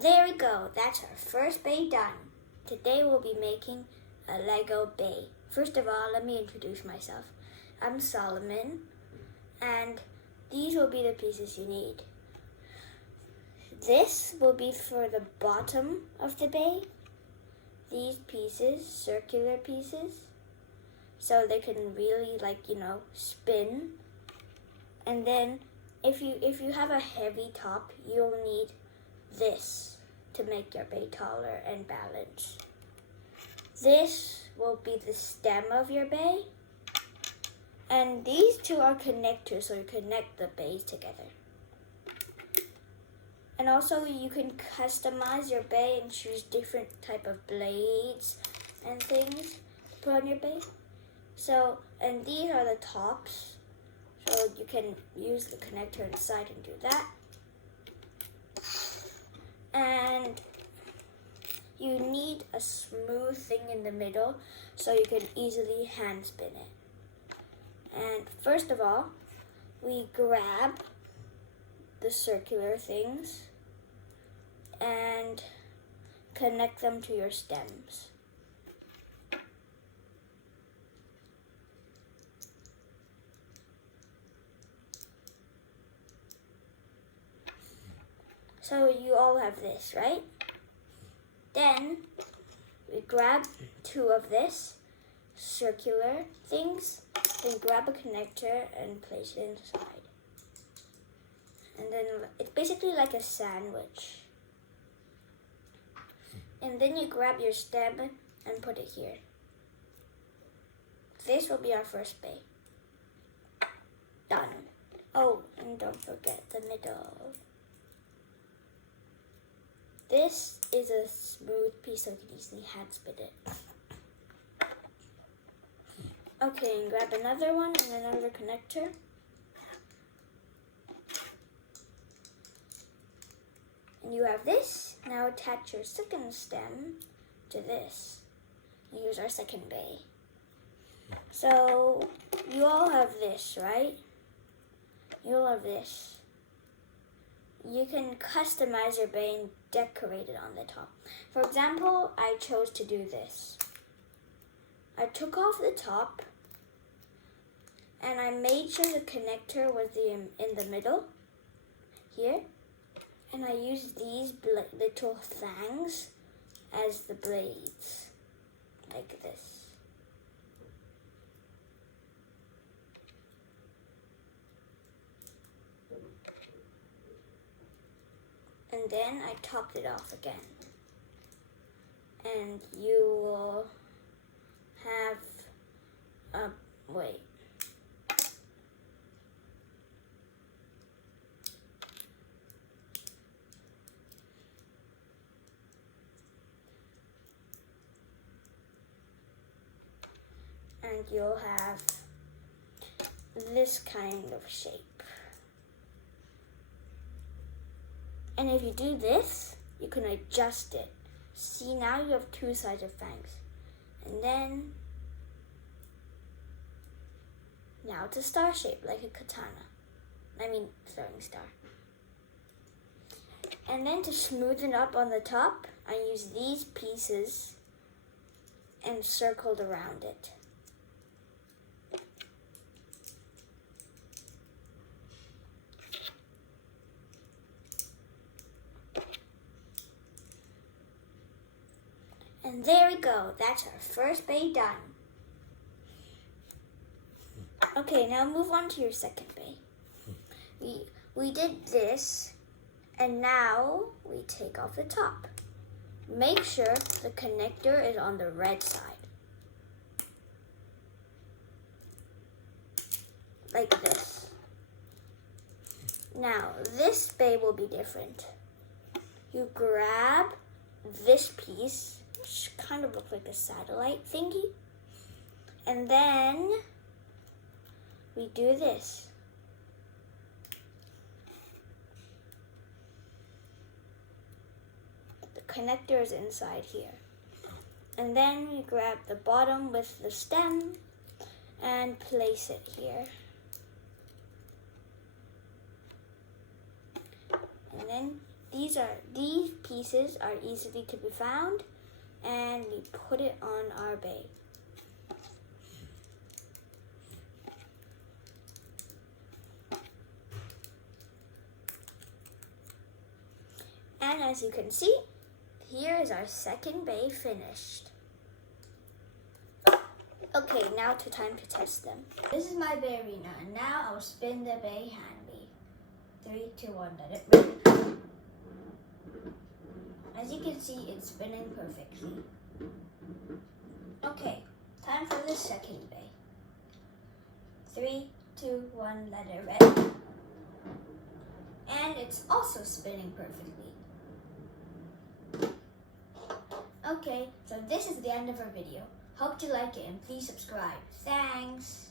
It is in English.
There we go. That's our first bay done. Today we'll be making a Lego bay. First of all, let me introduce myself. I'm Solomon, and these will be the pieces you need. This will be for the bottom of the bay. These pieces, circular pieces, so they can really spin. And then if you have a heavy top, you'll need this to make your bay taller and balanced. This will be the stem of your bay. And these two are connectors, so you connect the bays together. And also you can customize your bay and choose different type of blades and things to put on your bay. And these are the tops. So you can use the connector inside and do that. And you need a smooth thing in the middle so you can easily hand spin it. And first of all, we grab the circular things and connect them to your stems. So you all have this, right? Then we grab two of this circular things, then grab a connector and place it inside. And then it's basically like a sandwich. And then you grab your stem and put it here. This will be our first bay. Done. Oh, and don't forget the middle. This is a smooth piece so you can easily hand spin it. Okay, and grab another one and another connector. And you have this. Now attach your second stem to this. And use our second bay. So you all have this, right? You all have this. You can customize your bay and decorate it on the top. For example, I chose to do this. I took off the top and I made sure the connector was in the middle here. And I used these little fangs as the blades, like this. And then I topped it off again. And you will have, wait. And you'll have this kind of shape. And if you do this, you can adjust it. See, now you have two sides of fangs. And then, now it's a star shape, like a katana. Throwing star. And then to smoothen up on the top, I use these pieces and circled around it. And there we go. That's our first bay done. Okay, now move on to your second bay. We did this, and now we take off the top. Make sure the connector is on the red side. Like this. Now, this bay will be different. You grab this piece, which kind of looks like a satellite thingy. And then we do this. The connector is inside here. And then we grab the bottom with the stem and place it here. And then these pieces are easily to be found, and we put it on our bay. And as you can see, here is our second bay finished. Okay, now time to test them. This is my bay arena, and now I'll spin the bay handly. 3, 2, 1, let it rip. As you can see, it's spinning perfectly. Okay, time for the second bay. 3, 2, 1, let it rip. And it's also spinning perfectly. Okay, so this is the end of our video. Hope you like it and please subscribe. Thanks!